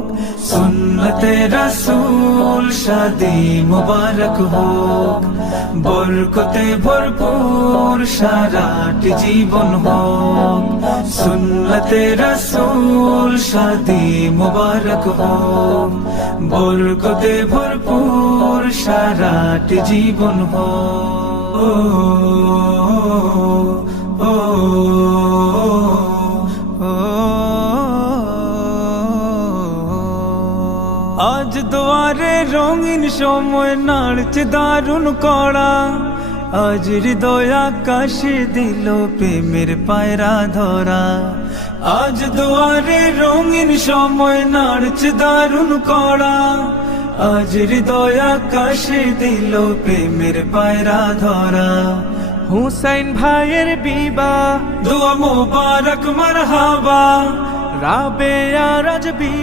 হোক, সুন্নতে রাসূল শাদি মুবারক হোক, বরকতে ভরপুর সারাটি জীবন হোক, সুন্নতে রাসূল শাদি মুবারক হোক, বরকতে ভরপুর সারাটি জীবন আজ দুয়ারে রঙিন সময় নাড়ছে দারুণ কড়া, আজ হৃদয় আকাশে দিল প্রেমের পায়রা ধরা। আজ দুয়ারে রঙিন সময় নাড়ছে দারুণ কড়া, আজ হৃদয় আকাশে দিল প্রেমের পায়রা ধরা। হুসাইন ভাইয়ের বিবাহ, দোয়া মোবারক মারহাবা, রাবেয়া রাজবি।